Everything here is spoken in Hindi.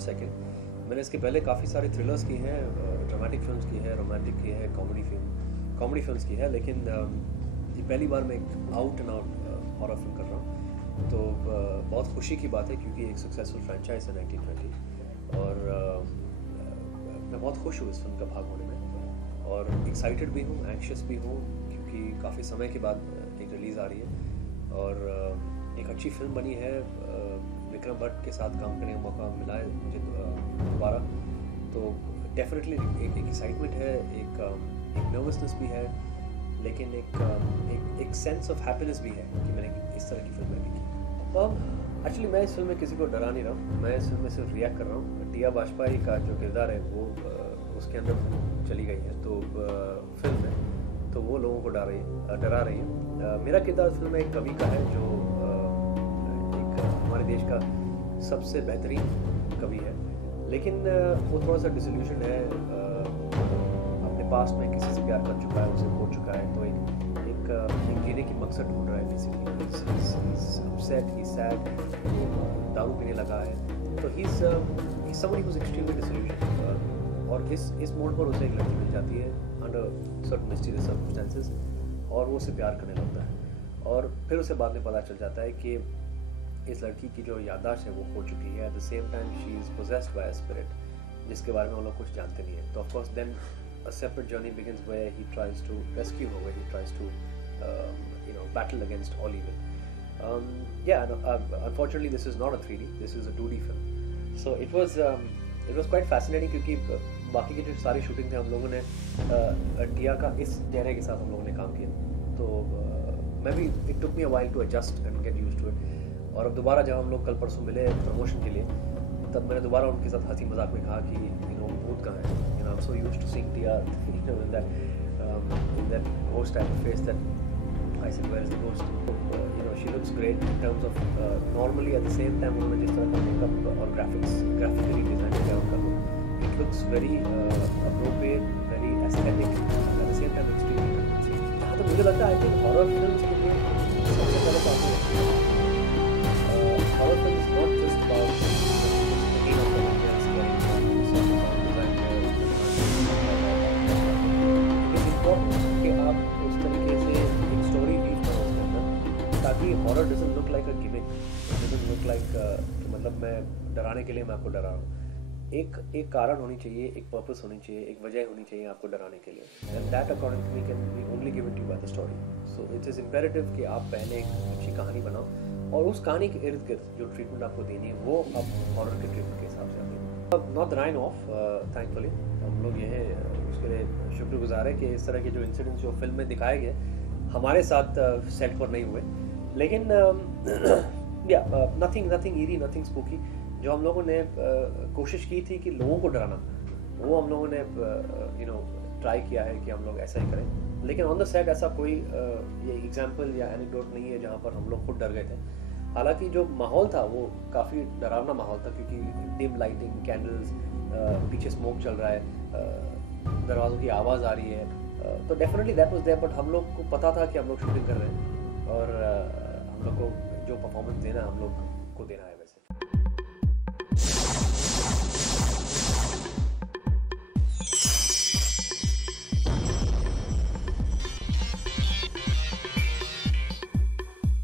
Not second. मैंने इसके पहले काफ़ी सारे थ्रिलर्स की हैं, ड्रामेटिक फिल्म्स की है, रोमांटिक की है, कॉमेडी फिल्म्स की है, लेकिन ये पहली बार मैं एक out and out horror film कर रहा हूँ। तो बहुत खुशी की बात है क्योंकि एक सक्सेसफुल फ्रेंचाइज है 1920 और मैं बहुत खुश हूँ इस फिल्म का भाग होने में और एक्साइटेड भी हूँ, एंशियस भी हूँ क्योंकि काफ़ी समय के बाद एक रिलीज़ आ रही है और एक अच्छी फिल्म बनी है। विक्रम भट्ट के साथ काम करने का मौका मिला है मुझे दोबारा, तो डेफिनेटली एक एक्साइटमेंट है, एक नर्वसनेस भी है, लेकिन एक सेंस ऑफ हैप्पीनेस भी है कि मैंने इस तरह की फिल्म भी की। एक्चुअली मैं इस फिल्म में किसी को डरा नहीं रहा हूँ, मैं इस फिल्म में सिर्फ रिएक्ट कर रहा हूँ। टिया वाजपेयी का जो किरदार है वो उसके अंदर चली गई है तो फिल्म में, तो वो लोगों को डरा रही है। मेरा किरदार फिल्म में एक कवि का है जो एक हमारे देश का सबसे बेहतरीन कवि है, लेकिन वो थोड़ा सा डिसल्यूशन है, अपने पास में किसी से प्यार कर चुका है, उसे खो चुका है, तो एक जीने की मकसद ढूंढ रहा है। बेसिकली अपसेट, ही सैड, दारू पीने लगा है, तो ही somebody who is extremely disillusion और इस मोड पर उसे एक लड़की मिल जाती है अंडर सर्टेन मिस्टीरियस सर्कमस्टेंसेस और वो उसे प्यार करने लगता है और फिर उसे बाद में पता चल जाता है कि इस लड़की की जो याददाश्त है वो खो चुकी है। At the same time she is possessed by a spirit जिसके बारे में हम लोग कुछ जानते नहीं है। तो of course then a separate journey begins where he tries to rescue her, where he tries to battle against all evil. Unfortunately this is not a 3D, this is a 2D film. So it was quite fascinating क्योंकि बाकी की जो सारी शूटिंग थे हम लोगों ने टिया का इस चेहरे के साथ हम लोगों ने काम किया, तो मैं भी it took me a while to adjust and get used to it। और अब दोबारा जब हम लोग कल परसों मिले प्रमोशन के लिए, तब मैंने दोबारा उनके साथ हंसी मजाक में कहा कि भूत कहाँ है। I'm so used to seeing Tia, in that ghost type of face that I said, where is the ghost? She looks great in terms of normally at the same time उन्होंने जिस तरह का makeup और graphically design किया उनका look, it looks very appropriate, very aesthetic, at the same time extremely convincing। तो मुझे लगता है I think horror films के लिए सबसे पहले बात है horror film is not just about thinking of कि आप उस तरीके से एक स्टोरी वीव करो उसके अंदर, ताकि horror doesn't look like a gimmick, doesn't look like कि मतलब मैं डराने के लिए मैं आपको डरा रहा हूँ। एक कारण होनी चाहिए, एक पर्पस होनी चाहिए, एक वजह होनी चाहिए आपको डराने के लिए, and that according to me can be only given to you by the story. So it is imperative कि आप पहले एक अच्छी कहानी बनाओ और उस कहानी के इर्द गिर्द जो ट्रीटमेंट आपको देनी है वो आप हॉरर के ट्रीटमेंट के हिसाब से आप दें। नॉट राइन ऑफ, थैंकफुली हम लोग ये उसके लिए शुक्रगुजार है कि इस तरह के जो इंसिडेंट्स जो फिल्म में दिखाए गए हमारे साथ सेट पर नहीं हुए, लेकिन नथिंग ईरी, नथिंग स्पूकी। जो हम लोगों ने कोशिश की थी कि लोगों को डराना, वो हम लोगों ने ट्राई किया है कि हम लोग ऐसा ही करें, लेकिन ऑन द सेट ऐसा कोई ये एग्जाम्पल या एनेक्डोट नहीं है जहाँ पर हम लोग खुद डर गए थे। हालांकि जो माहौल था वो काफ़ी डरावना माहौल था क्योंकि डिम लाइटिंग, कैंडल्स, पीछे स्मोक चल रहा है, दरवाज़ों की आवाज़ आ रही है, तो definitely that was there. But हम लोग को पता था कि हम लोग शूटिंग कर रहे हैं और हम लोग को जो परफॉर्मेंस देना है हम लोग को देना है वैसे।